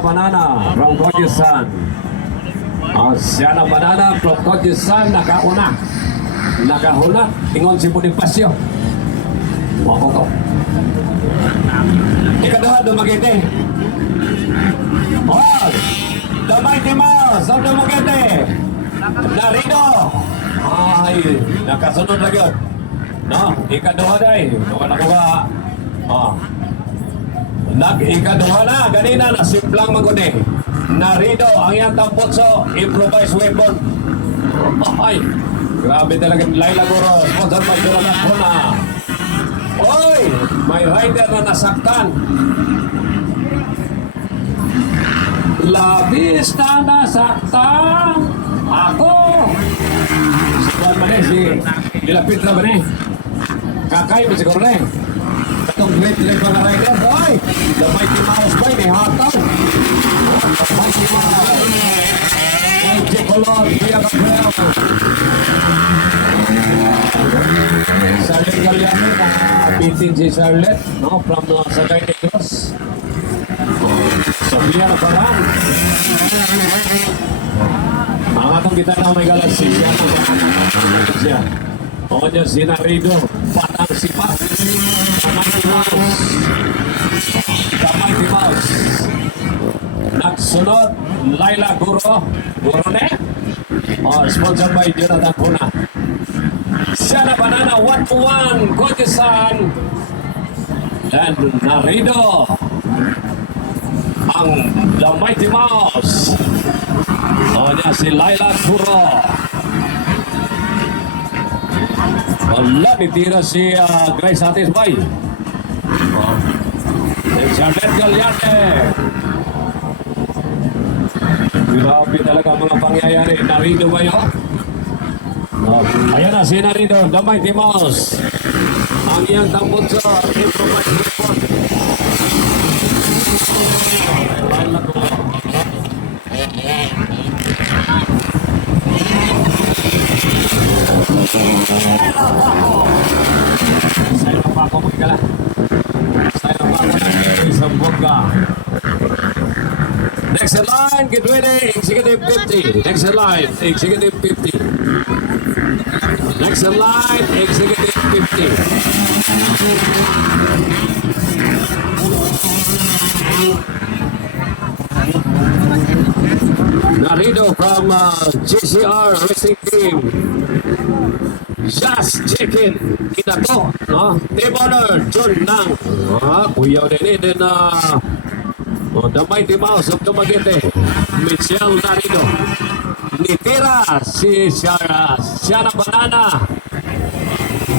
Banana from Kojisan. Siana Banana from Kojisan nakauna. Nakahunat ingon si Bonifacio. Wako ko. Ikaduha Dumaguete. Oh, the Mighty Mouse of Dumaguete. Narido. Ay, nakasunod lagi. No, ikaduha day. Wala ko ba? Oh. Ikaduha na, ganina na simplang maguni. Narido ang iyang tampotso, improvised weapon. Ay, grabe talaga. Laila Goro, sponsor by Jonathan Puna. Oy, may rider na nasaktan. Labis na nasaktan. Ako. Sikuan ba si Dilapit na ba ni? Kakay ba siguro na itong great leg mga rider. Oy, the Mighty Mouse ba ni hataw. The Mighty Mouse. Oye Color, Kuya Gabriel. Charlotte Galiano na beating si Charlotte, no, from Sagay Negros. Sofia na parang. Ang atong kita na may galaxy siya na siya. O niya si Narido, patang sipat. Mighty Mouse. The Mighty Mouse. Nagsunod, Laila Guro. Guro ne? Sponsored by Jonathan Puna. Siana Banana 1-1, Kojisan. Dan Narido. Ang The Mighty Mouse. O niya si Laila Guro. Wala, nitira si Grace Satisfy. Charlotte Galiane. Grabe talaga mga pangyayari. Narido ba yun? Ayan na si Narido, The Mighty Mouse. Ang iyang tampot sa improvised weapon. Saya pa ako magkala. Saya pa ako isang boga. Next in line, get ready, Executive 50. Next in line, Executive 50. Next in line, Executive 50. Narido from GCR Racing Team. Just Chicken. Kita to, no? Team owner, John Nang. Kuya din The Mighty Mouse of Dumaguete, Michelle Narido. Nitira si Siana Banana.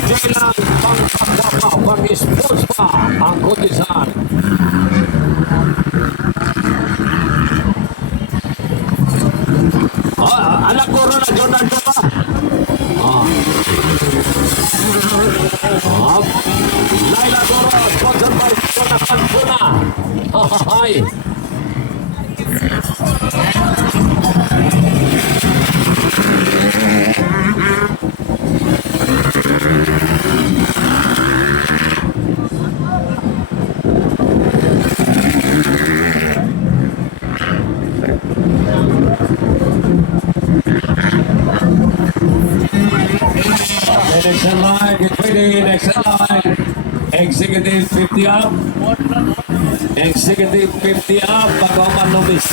Dilang pang-pagpapa, pang-sports pa ang Kojisan. Anak ko rin na Jordan ka ba? Laila Goro, sponsored by Jonathan Puna. Hi. Next in line, get ready, next in line. Executive 50 up. Executive 50 up, Pagkaman Lubis.